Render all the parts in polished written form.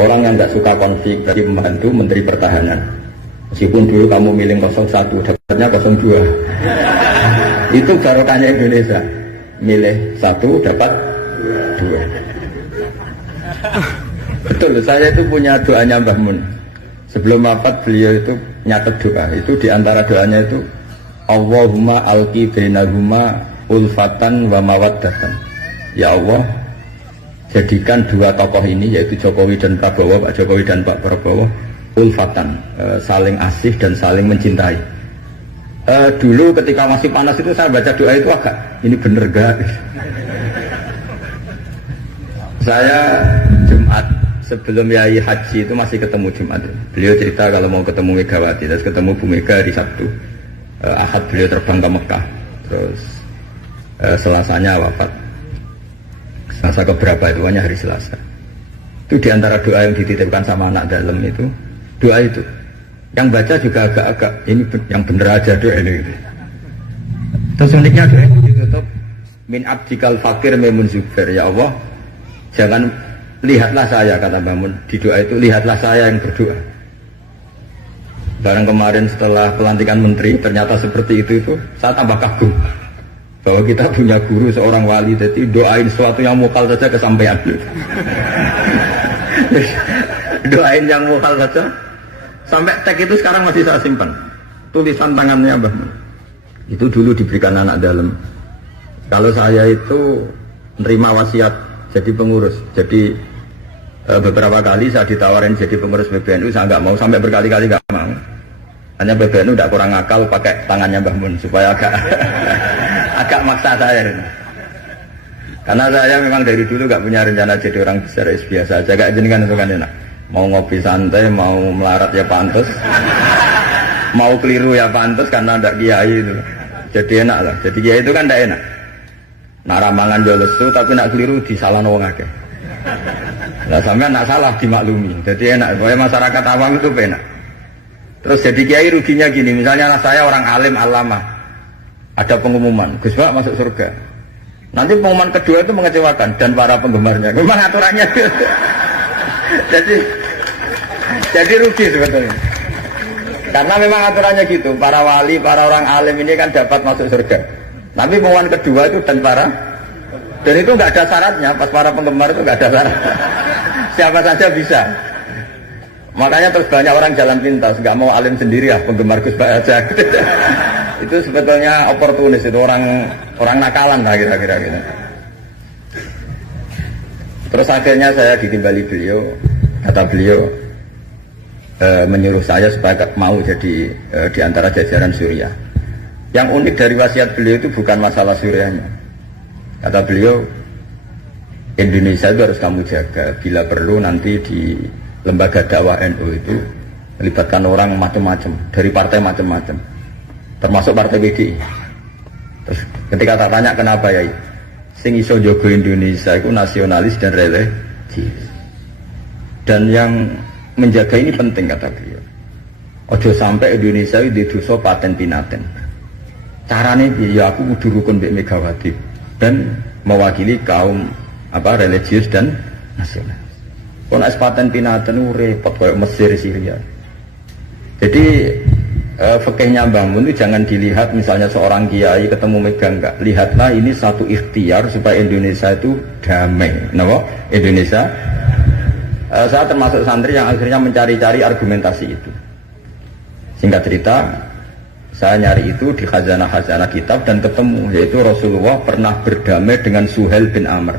Orang yang nggak suka konflik jadi membantu Menteri Pertahanan. Meskipun dulu kamu milih 01, dapatnya 02. Itu barokahnya Indonesia. Milih 1, dapat 2. Betul, saya itu punya doanya Mbah Mun. Sebelum wafat beliau itu nyatet doa. Itu diantara doanya itu Allahumma alqi bainahuma ulfatan wa mawaddatan. Ya Allah, jadikan dua tokoh ini yaitu Jokowi dan Prabowo, Pak Jokowi dan Pak Prabowo ulfatan, saling asih dan saling mencintai. Dulu ketika masih panas itu saya baca doa itu agak ini bener gak? Saya Jumat sebelum Yai Haji itu masih ketemu Jumat. Beliau cerita kalau mau ketemu Megawati, terus ketemu Bu Mega di Sabtu. Ahad beliau terbang ke Mekah, terus Selasanya wafat. Selasa keberapa itu hanya hari Selasa. Itu diantara doa yang dititipkan sama anak dalam itu, doa itu. Yang baca juga agak-agak ini yang bener aja doa ini. Gitu. Terus uniknya doa itu ditutup min abdikal fakir memun zubair. Ya Allah, jangan lihatlah saya, kata Bamun di doa itu, lihatlah saya yang berdoa. Barang kemarin setelah pelantikan menteri ternyata seperti itu saya tambah kagum bahwa kita punya guru seorang wali, jadi doain sesuatu yang mukal saja kesampaian. Doain yang mukal saja sampai teks itu sekarang masih saya simpan, tulisan tangannya Mbah Mun. Itu dulu diberikan anak dalam. Kalau saya itu menerima wasiat jadi pengurus, jadi beberapa kali saya ditawarin jadi pengurus PBNU, saya nggak mau, sampai berkali-kali nggak mau. Hanya PBNU tidak kurang akal pakai tangannya Mbah Mun supaya agak maksa saya. Karena saya memang dari dulu nggak punya rencana jadi orang besar, biasa aja, gak jenengan itu kan enak. Mau ngopi santai, mau melarat ya pantas, mau keliru ya pantas karena ada kiai itu. Jadi enak lah. Jadi kiai itu kan tidak enak. Nak ramangan jo lesu tapi nak keliru disalah wong akeh. Nah sampean nak salah dimaklumi. Jadi enak. Pokoknya masyarakat awam itu enak. Terus jadi kiai ruginya gini, misalnya anak saya orang alim alama, ada pengumuman Gus Bak masuk surga. Nanti pengumuman kedua itu mengecewakan dan para penggemarnya. Memang aturannya. jadi rugi sebetulnya. Karena memang aturannya gitu. Para wali, para orang alim ini kan dapat masuk surga. Tapi pengumuman kedua itu dan itu nggak ada syaratnya. Pas para penggemar itu nggak ada syarat. Siapa saja bisa. Makanya terus banyak orang jalan pintas, nggak mau alim sendiri ya, penggemar Gus Bak aja. Itu sebetulnya oportunis, itu orang nakalan lah kira-kira gitu. Terus akhirnya saya ditimbali beliau, kata beliau menyuruh saya supaya mau jadi di antara jajaran Suriah. Yang unik dari wasiat beliau itu bukan masalah Suriahnya. Kata beliau, Indonesia itu harus kamu jaga. Bila perlu nanti di lembaga dakwah NU itu melibatkan orang macam-macam, dari partai macam-macam, termasuk partai PDI. Terus ketika tak tanya kenapa ya, sing iso jogo Indonesia itu nasionalis dan religius. Dan yang menjaga ini penting, kata beliau. Ojo sampai Indonesia itu dosa paten pinaten. Caranya ya aku kudu rukun Mbak Megawati dan mewakili kaum religius dan nasional. Kalau paten pinaten repot kayak Mesir, Syria. Jadi fikihnya Mbah Mun itu jangan dilihat misalnya seorang kiai ketemu megang, enggak. Lihatlah ini satu ikhtiar supaya Indonesia itu damai. Kenapa? Indonesia. Saya termasuk santri yang akhirnya mencari-cari argumentasi itu. Singkat cerita, saya nyari itu di khazanah-khazanah kitab dan ketemu, yaitu Rasulullah pernah berdamai dengan Suhail bin Amr.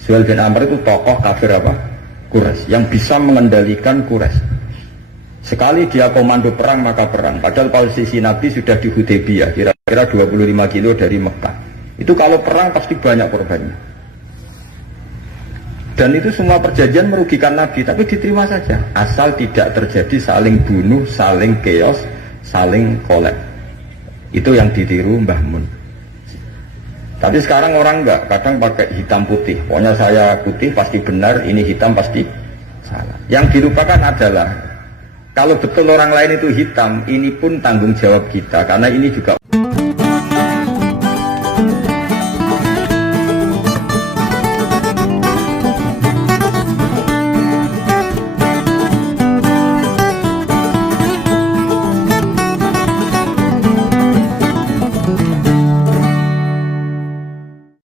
Suhail bin Amr itu tokoh kafir Quraisy yang bisa mengendalikan Quraisy. Sekali dia komando perang maka perang. Padahal posisi Nabi sudah di Hudaybiyah, kira-kira 25 kilo dari Mekah. Itu kalau perang pasti banyak korbannya. Dan itu semua perjanjian merugikan Nabi, tapi diterima saja. Asal tidak terjadi saling bunuh, saling chaos, saling kolek. Itu yang ditiru Mbah Mun. Tapi sekarang orang enggak, kadang pakai hitam putih. Pokoknya saya putih pasti benar, ini hitam pasti salah. Yang dilupakan adalah kalau betul orang lain itu hitam, ini pun tanggung jawab kita, karena ini juga